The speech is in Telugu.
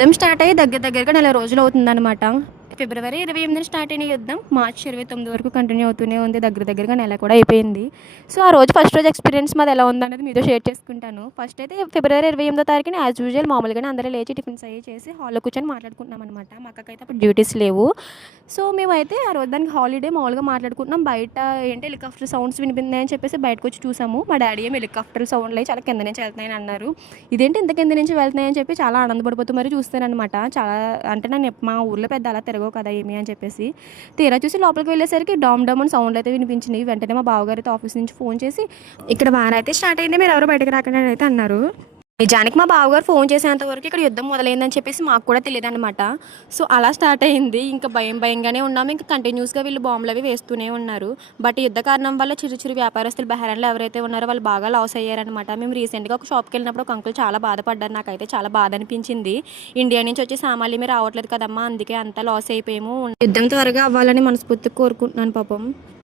యుద్ధం స్టార్ట్ అయ్యి దగ్గరగా నెల రోజులు అవుతుందన్నమాట. ఫిబ్రవరి 28న స్టార్ట్ అయిన యుద్ధం మార్చి 29 వరకు కంటిన్యూ అవుతూనే ఉంది. దగ్గరగా నెల కూడా అయిపోయింది. సో, ఆ రోజు ఫస్ట్ రోజు ఎక్స్‌పీరియన్స్ మాది ఎలా ఉందనేది మీతో షేర్ చేసుకుంటాను. ఫస్ట్ అయితే ఫిబ్రవరి 28దో తారీఖున యాజ్ యూజువల్ మామూలుగానే అందరూ లేచి టిఫిన్స్ అయ్యి చేసి హాల్‌లో కూర్చొని మాట్లాడుకుంటున్నామనమాట. మా అక్కకైతే అప్పుడు డ్యూటీస్ లేవు. సో, మేమైతే ఆ రోజు దానికి హాలిడే మామూలుగా మాట్లాడుకుంటున్నాం. బయట ఏంటి హెలికాప్టర్ సౌండ్స్ వినిపించినాయని చెప్పేసి బయటకొచ్చి చూసాము. మా డ్యాడీ ఏమో హెలికాప్టర్ సౌండ్‌లయి చాలా కింద నుంచి వెళ్తున్నాయని అన్నారు. ఇదేంటి ఇంత కింద నుంచి వెళ్తున్నాయని చెప్పి చాలా ఆనందపడిపోతూ మరి చూస్తాననమాట. చాలా అంటే మా ఊర్లో పెద్ద అలా తిరగవు కదా ఏమి అని చెప్పేసి. తీరా చూసి లోపలికి వెళ్ళేసరికి డామ్ డామ్ అని సౌండ్లు అయితే వినిపించినాయి. వెంటనే మా బావగారైతే ఆఫీస్ నుంచి ఫోన్ చేసి, ఇక్కడ వార్ అయితే స్టార్ట్ అయింది, మీరు ఎవరు బయటకు రాకండి అని అయితే అన్నారు. నిజానికి మా బావగారు ఫోన్ చేసేంత వరకు ఇక్కడ యుద్ధం మొదలైందని చెప్పేసి మాకు కూడా తెలియదనమాట. సో, అలా స్టార్ట్ అయింది. ఇంకా భయంగానే ఉన్నాము. ఇంకా కంటిన్యూస్‌గా వీళ్ళు బాంబులు అవి వేస్తూనే ఉన్నారు. బట్ యుద్ధ కారణం వల్ల చిరు వ్యాపారస్తులు బహ్రెయిన్‌లో ఎవరైతే ఉన్నారో వాళ్ళు బాగా లాస్ అయ్యారనమాట. మేము రీసెంట్‌గా ఒక షాప్‌కి వెళ్ళినప్పుడు ఒక అంకుల్ చాలా బాధపడ్డారు. నాకైతే చాలా బాధ అనిపించింది. ఇండియా నుంచి వచ్చే సామాన్లు ఏమీ రావట్లేదు కదమ్మా, అందుకే అంతా లాస్ అయిపోయాము. యుద్ధం త్వరగా అవ్వాలని మనస్ఫూర్తిగా కోరుకుంటున్నాను పాపం.